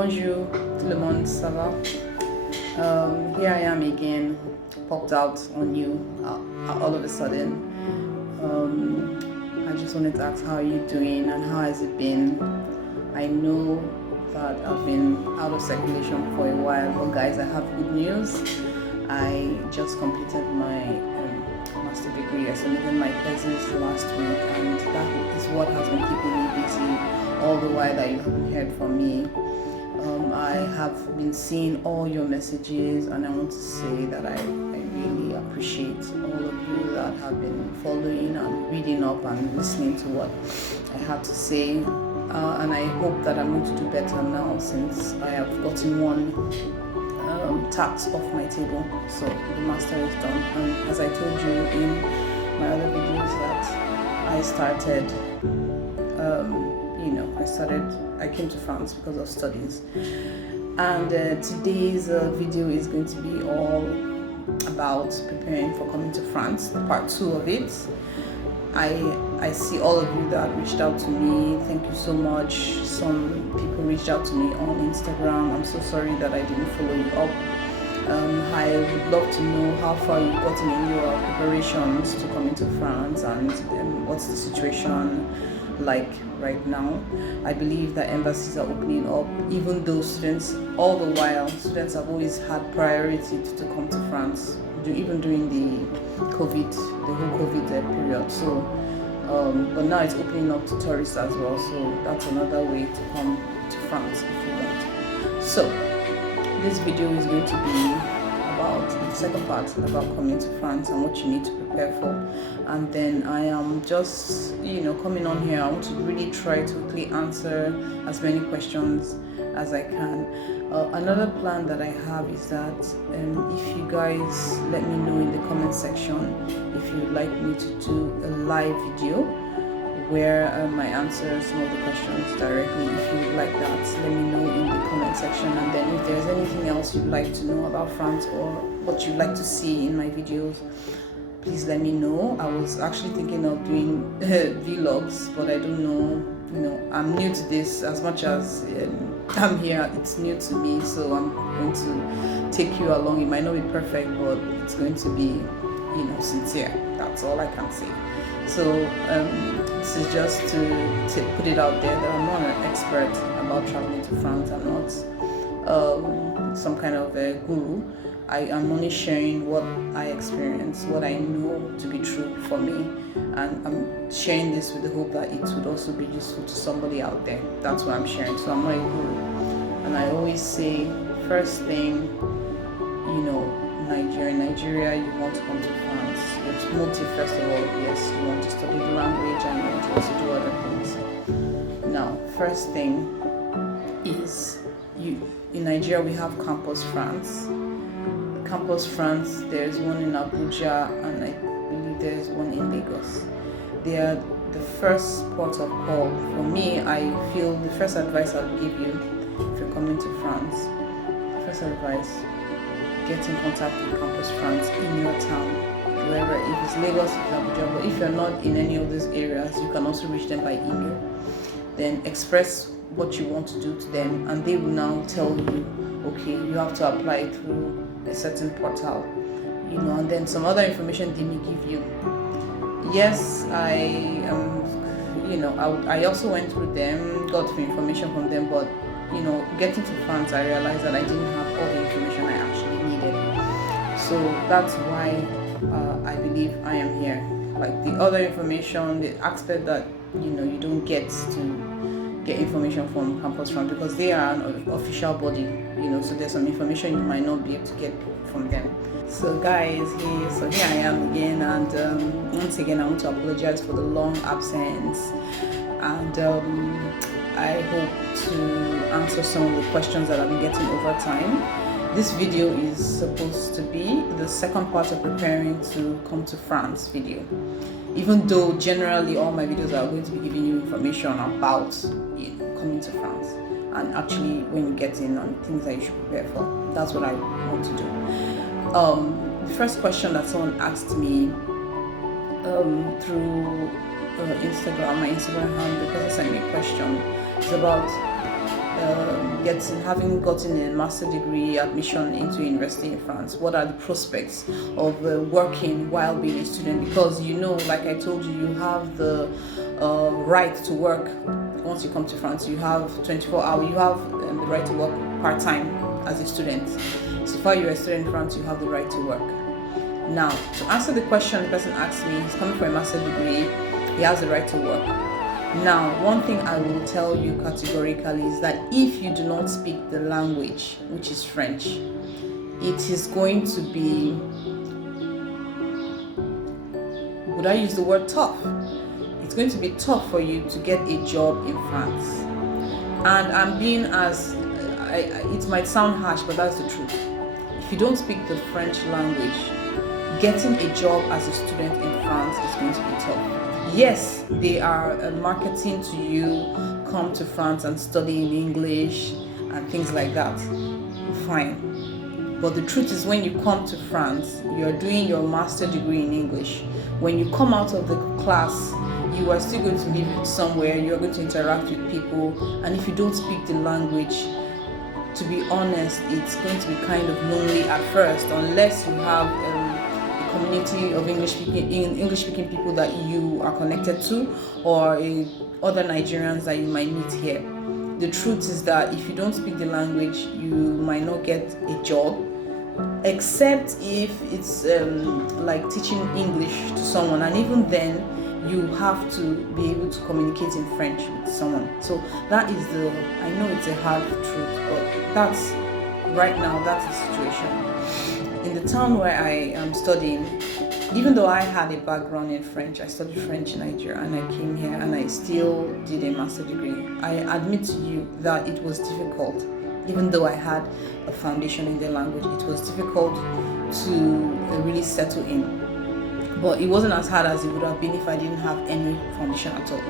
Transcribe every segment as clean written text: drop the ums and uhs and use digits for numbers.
Bonjour, tout le monde, ça va? Here I am again, popped out on you all of a sudden. I just wanted to ask how are you doing and how has it been? I know that I've been out of circulation for a while, but guys, I have good news. I just completed my master degree. I submitted my thesis last week, and that is what has been keeping me busy all the while that you haven't heard from me. I have been seeing all your messages, and I want to say that I really appreciate all of you that have been following and reading up and listening to what I have to say. And I hope that I'm going to do better now since I have gotten one task off my table. So the master is done. And as I told you in my other videos that I started, I came to France because of studies. And today's video is going to be all about preparing for coming to France, part 2 of it. I see all of you that reached out to me. Thank you so much. Some people reached out to me on Instagram. I'm so sorry that I didn't follow you up. I would love to know how far you've gotten in your preparations to come into France and what's the situation like right now. I believe that embassies are opening up, even though students, all the while, students have always had priority to come to France, even during the whole COVID period. So, but now it's opening up to tourists as well. So that's another way to come to France if you want. So this video is going to be about the second part about coming to France and what you need to prepare for. And then I am just coming on here. I want to really try to quickly answer as many questions as I can. Another plan that I have is that if you guys let me know in the comment section if you'd like me to do a live video where I answer some of the questions directly. If you'd like that, let me know in the comment section. And then if there's anything else you'd like to know about France or what you'd like to see in my videos, please let me know. I was actually thinking of doing vlogs, but I don't know. I'm new to this. As much as I'm here, it's new to me, so I'm going to take you along. It might not be perfect, but it's going to be sincere. That's all I can say. So this is just to put it out there that I'm not an expert about traveling to France. I'm not some kind of a guru. I am only sharing what I experience, what I know to be true for me, and I'm sharing this with the hope that it would also be useful to somebody out there. That's what I'm sharing. So I'm not a guru. And I always say, first thing, Nigeria, you want to come to France. It's motive, first of all. Yes, you want to study the language and you want to also do other things. Now, first thing is, in Nigeria we have Campus France. Campus France, there's one in Abuja and I believe there's one in Lagos. They are the first port of call. For me, I feel the first advice I'll give you if you're coming to France, first advice, get in contact with Campus France in your town, wherever. If it's Lagos, if it's Abuja, but if you're not in any of those areas, you can also reach them by email. Then express what you want to do to them, and they will now tell you, okay, you have to apply through a certain portal, and then some other information they may give you. Yes, I also went through them, got the information from them, but getting to France, I realized that I didn't have all the information I actually needed. So that's why I believe I am here. Like the other information, the aspect that you don't get to get information from Campus France because they are an official body, so there's some information you might not be able to get from them. So guys, here I am again, and once again I want to apologize for the long absence, and I hope to answer some of the questions that I've been getting over time. This video is supposed to be the second part of preparing to come to France video, even though generally all my videos are going to be giving you information about coming to France and actually when you get in on things that you should prepare for. That's what I want to do. The first question that someone asked me through Instagram, my Instagram handle, because they sent me a question, is about having gotten a master's degree, admission into university in France, what are the prospects of working while being a student? Because like I told you, you have the right to work. Once you come to France, you have 24 hours, you have the right to work part-time as a student. So far you're a student in France, you have the right to work. Now, to answer the question the person asked me, he's coming for a master's degree, he has the right to work. Now, one thing I will tell you categorically is that if you do not speak the language, which is French, it is going to be, would I use the word tough? It's going to be tough for you to get a job in France. And I'm being it might sound harsh, but that's the truth. If you don't speak the French language, getting a job as a student in France is going to be tough. Yes, they are marketing to you, come to France and study in English and things like that. Fine. But the truth is, when you come to France, you're doing your master's degree in English. When you come out of the class, you are still going to live somewhere, you're going to interact with people, and if you don't speak the language, to be honest, it's going to be kind of lonely at first, unless you have a community of English-speaking people that you are connected to, or other Nigerians that you might meet here. The truth is that if you don't speak the language, you might not get a job, except if it's like teaching English to someone, and even then you have to be able to communicate in French with someone. So that is I know it's a hard truth, but that's the situation. In the town where I am studying, even though I had a background in French, I studied French in Nigeria, and I came here and I still did a master's degree. I admit to you that it was difficult. Even though I had a foundation in the language, it was difficult to really settle in. But it wasn't as hard as it would have been if I didn't have any foundation at all.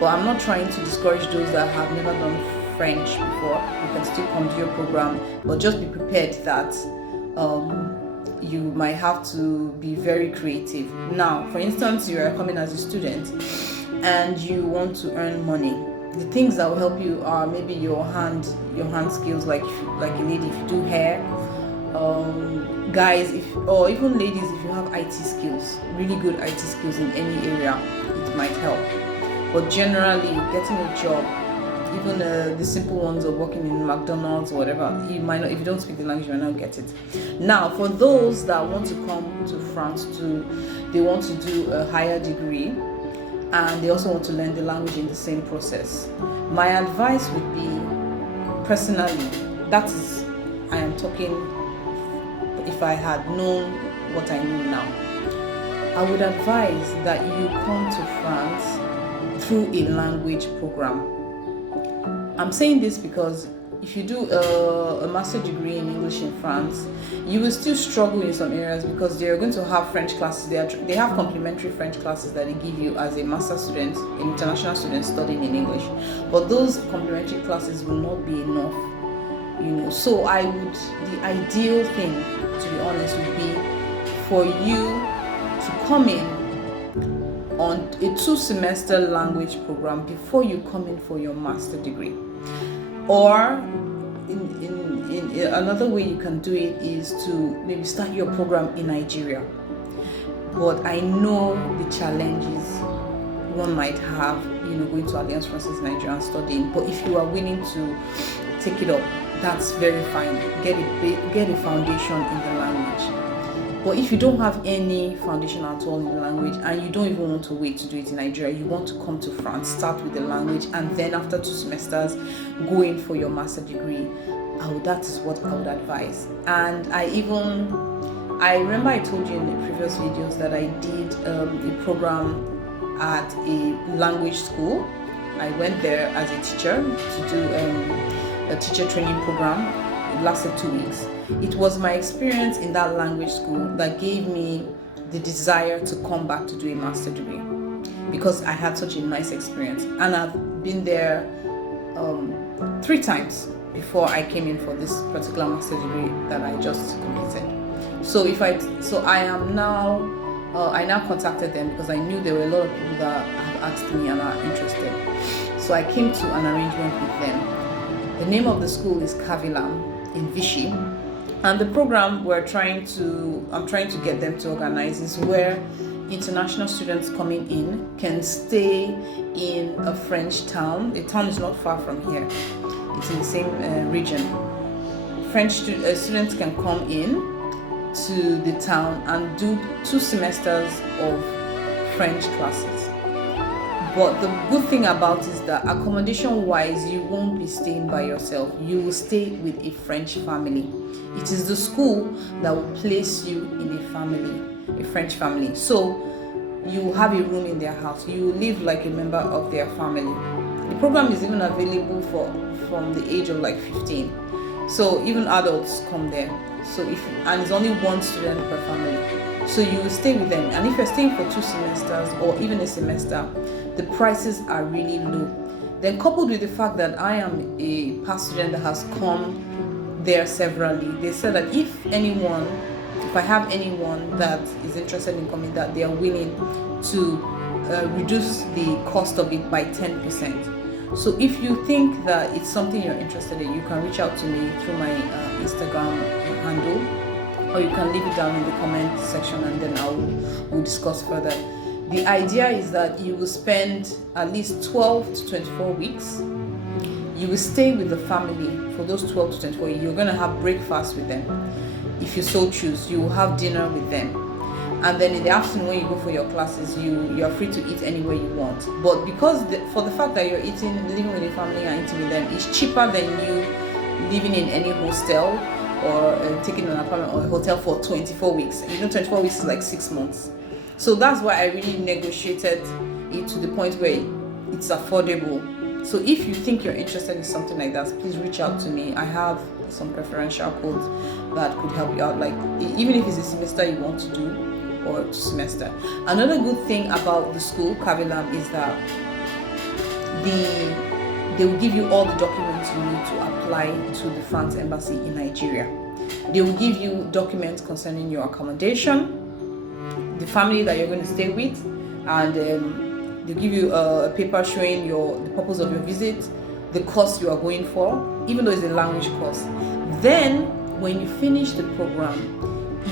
But I'm not trying to discourage those that have never done French before. You can still come to your program, but just be prepared that you might have to be very creative. Now, for instance, you are coming as a student and you want to earn money. The things that will help you are maybe your hand skills, like a lady, if you do hair, guys, or even ladies, if you have IT skills, really good IT skills in any area, it might help. But generally, getting a job, even the simple ones of working in McDonald's or whatever, you might not, if you don't speak the language, you might not get it. Now, for those that want to come to France they want to do a higher degree, and they also want to learn the language in the same process. My advice would be, personally, I am talking if I had known what I know now, I would advise that you come to France through a language program. I'm saying this because if you do a master's degree in English in France, you will still struggle in some areas because they are going to have French classes. They have complementary French classes that they give you as a master's student, an international student studying in English. But those complementary classes will not be enough, So the ideal thing, to be honest, would be for you to come in on a 2-semester language program before you come in for your master's degree. Or in another way you can do it is to maybe start your program in Nigeria. But I know the challenges one might have, going to Alliance Française Nigeria and studying. But if you are willing to take it up, that's very fine. Get a foundation in the language. But if you don't have any foundation at all in the language, and you don't even want to wait to do it in Nigeria, you want to come to France, start with the language, and then after 2 semesters, go in for your master's degree, that is what I would advise. And I remember I told you in the previous videos that I did a program at a language school. I went there as a teacher to do a teacher training program. It lasted 2 weeks. It was my experience in that language school that gave me the desire to come back to do a master's degree, because I had such a nice experience, and I've been there 3 times before I came in for this particular master's degree that I just completed. I now contacted them because I knew there were a lot of people that have asked me and are interested. So I came to an arrangement with them. The name of the school is Kavilam in Vichy. And the program I'm trying to get them to organize is where international students coming in can stay in a French town. The town is not far from here. It's in the same region. French students can come in to the town and do 2 semesters of French classes. But the good thing about it is that accommodation wise, you won't be staying by yourself. You will stay with a French family. It is the school that will place you in a family, a French family. So you have a room in their house. You live like a member of their family. The program is even available from the age of like 15. So even adults come there. So and it's only 1 student per family. So you will stay with them. And if you're staying for 2 semesters or even a semester, the prices are really low. Then coupled with the fact that I am a past student that has come there severally, they said that if I have anyone that is interested in coming, that they are willing to reduce the cost of it by 10%. So if you think that it's something you're interested in, you can reach out to me through my Instagram handle, or you can leave it down in the comment section and then we'll discuss further. The idea is that you will spend at least 12 to 24 weeks. You will stay with the family for those 12 to 24 weeks. You're going to have breakfast with them. If you so choose, you will have dinner with them. And then in the afternoon when you go for your classes, you are free to eat anywhere you want. But because for the fact that you're living with a family and eating with them, it's cheaper than you living in any hostel or taking an apartment or a hotel for 24 weeks. 24 weeks is like 6 months. So that's why I really negotiated it to the point where it's affordable. So if you think you're interested in something like that, please reach out to me. I have some preferential codes that could help you out, like even if it's a semester you want to do or 2 semester. Another good thing about the school, Kavilam, is that they will give you all the documents you need to apply to the France embassy in Nigeria. They will give you documents concerning your accommodation, the family that you're going to stay with, and they'll give you a paper showing the purpose of your visit, the course you are going for, even though it's a language course. Then when you finish the program,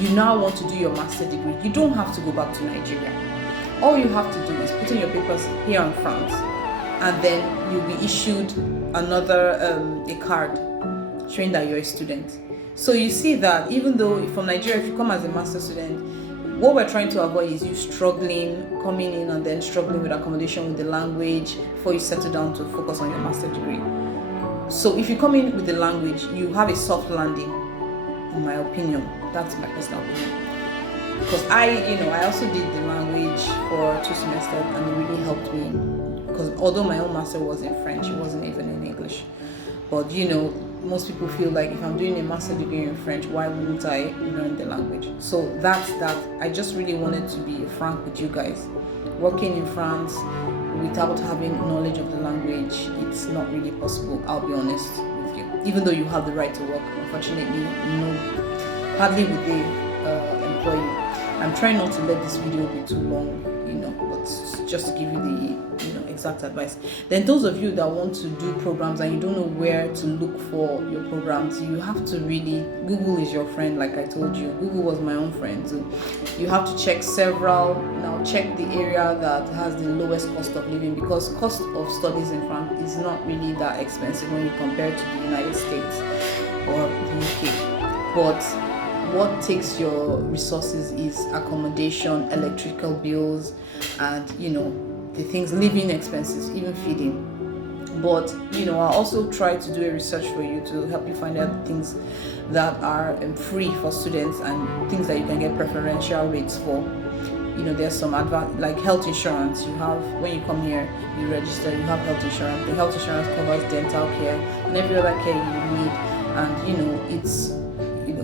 you now want to do your master's degree. You don't have to go back to Nigeria. All you have to do is put in your papers here in France, and then you'll be issued another a card showing that you're a student. So you see that even though from Nigeria, if you come as a master's student, what we're trying to avoid is you coming in and then struggling with accommodation, with the language, before you settle down to focus on your master's degree. So if you come in with the language, you have a soft landing, in my opinion. That's my personal opinion. Because I also did the language for 2 semesters and it really helped me. Because although my own master was in French, it wasn't even in English. But most people feel like if I'm doing a master's degree in French, why wouldn't I learn the language? So that's that. I just really wanted to be frank with you guys. Working in France without having knowledge of the language, it's not really possible, I'll be honest with you. Even though you have the right to work, unfortunately, hardly would they employ you. I'm trying not to let this video be too long, but just to give you the exact advice. Then those of you that want to do programs and you don't know where to look for your programs, you have to really, Google is your friend, like I told you. Google was my own friend. So you have to check check the area that has the lowest cost of living, because cost of studies in France is not really that expensive when you compare to the United States or the UK. But what takes your resources is accommodation, electrical bills, and the things, living expenses, even feeding. But I also try to do a research for you to help you find out things that are free for students and things that you can get preferential rates for. There's some like health insurance. You have, when you come here, you register, you have health insurance. The health insurance covers dental care and every other care you need, and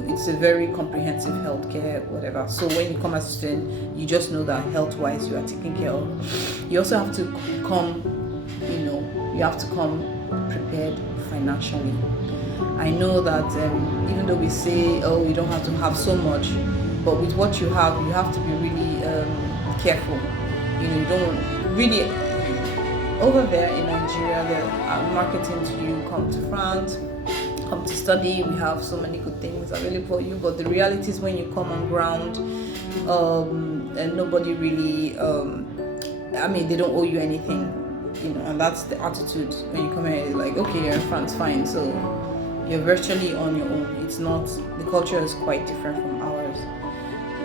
it's a very comprehensive healthcare, whatever. So when you come as a student, you just know that health-wise you are taken care of. You also have to come, prepared financially. I know that even though we say, you don't have to have so much, but with what you have to be really careful. You don't really, over there in Nigeria, they're marketing to you, come to France, come to study, we have so many good things available for you. But the reality is, when you come on ground, and nobody really, they don't owe you anything, and that's the attitude when you come here. Like, okay, you're in France, fine, so you're virtually on your own. It's not, the culture is quite different from ours,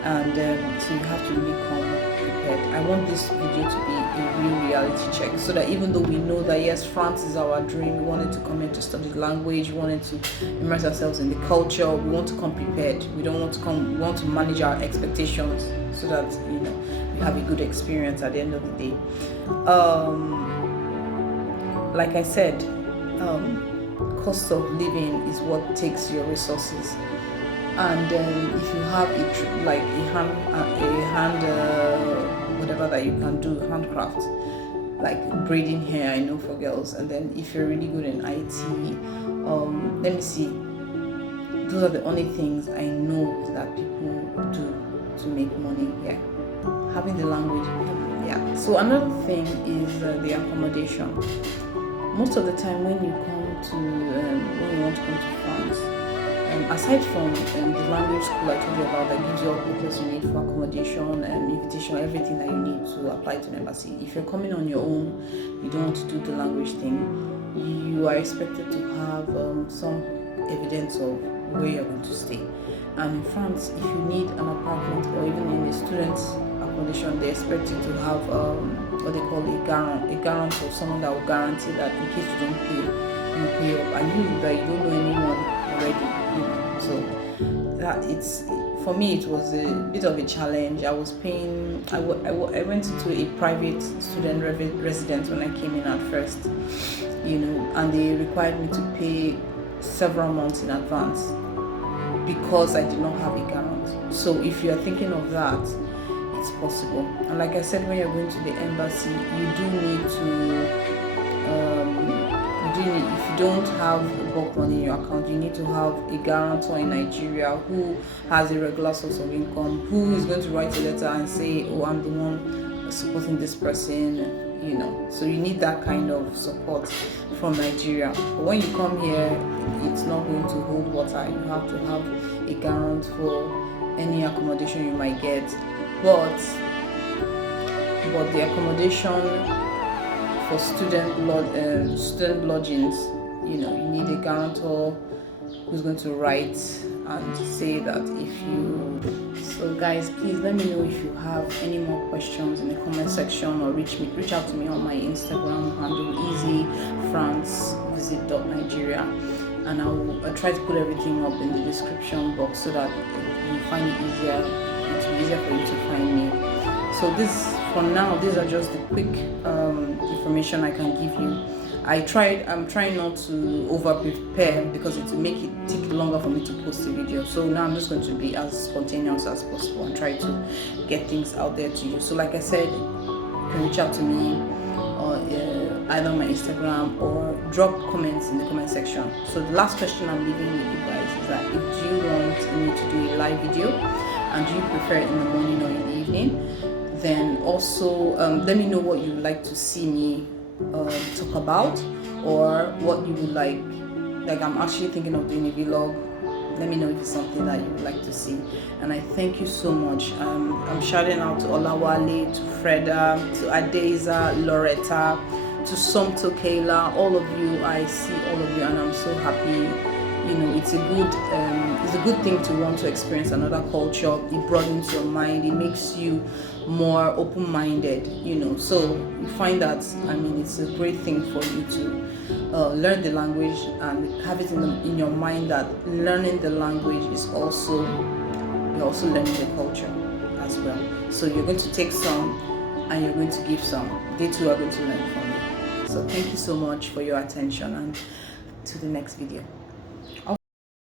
and so you have to really come prepared. I want this video to be a real reality check, so that even though we know that yes, France is our dream, we wanted to come in to study the language, we wanted to immerse ourselves in the culture, we want to come prepared. We don't want to come, we want to manage our expectations so that we have a good experience at the end of the day. Like I said, cost of living is what takes your resources, and if you have whatever that you can do, handcraft, like braiding hair, I know, for girls, and then if you're really good in IT, let me see, those are the only things I know that people do to make money. Yeah, having the language. Yeah. So another thing is the accommodation. Most of the time when you come to when you want to come to France, aside from the language school I told you about, that gives you all the details you need for accommodation and invitation, everything that you need to apply to the embassy. If you're coming on your own, you don't want to do the language thing, you are expected to have some evidence of where you're going to stay. And in France, if you need an apartment, or even in a student's accommodation, they expect you to have what they call a guarantor, someone that will guarantee that in case you don't pay, you pay up. And that you don't know anyone already, so that it's, for me, it was a bit of a challenge. I was paying, I went into a private student residence when I came in at first, and they required me to pay several months in advance because I did not have a guarantee. So if you are thinking of that, it's possible. And like I said, when you're going to the embassy, you do need to if you don't have bulk money in your account, you need to have a guarantor in Nigeria who has a regular source of income, who is going to write a letter and say, oh, I'm the one supporting this person, so you need that kind of support from Nigeria. But when you come here, it's not going to hold water. You have to have a guarantee for any accommodation you might get. But the accommodation for student lodgings, you need a guarantor who's going to write and say that if you. So guys, please let me know if you have any more questions in the comment section, or reach out to me on my Instagram handle, easyfrancevisit.nigeria, and I'll try to put everything up in the description box so that you find it easier. It's easier for you to find me. So for now, these are just the quick information I can give you. I'm trying not to over prepare because it will make it take longer for me to post a video. So now I'm just going to be as spontaneous as possible and try to get things out there to you. So like I said, you can reach out to me or either on my Instagram, or drop comments in the comment section. So the last question I'm leaving with you guys is that, if you want me to do a live video, and do you prefer it in the morning or in the evening, then also let me know what you would like to see me talk about, or what you would like I'm actually thinking of doing a vlog. Let me know if it's something that you would like to see. And I thank you so much. I'm shouting out to Olawale, to Freda, to Adeza, Loretta, to Somto Kayla, all of you. I see all of you and I'm so happy. It's a good thing to want to experience another culture. It broadens your mind, it makes you more open-minded, so you find that it's a great thing for you to learn the language, and have it in your mind that learning the language is also, you're also learning the culture as well. So you're going to take some and you're going to give some. They too are going to learn from you. So thank you so much for your attention, and to the next video.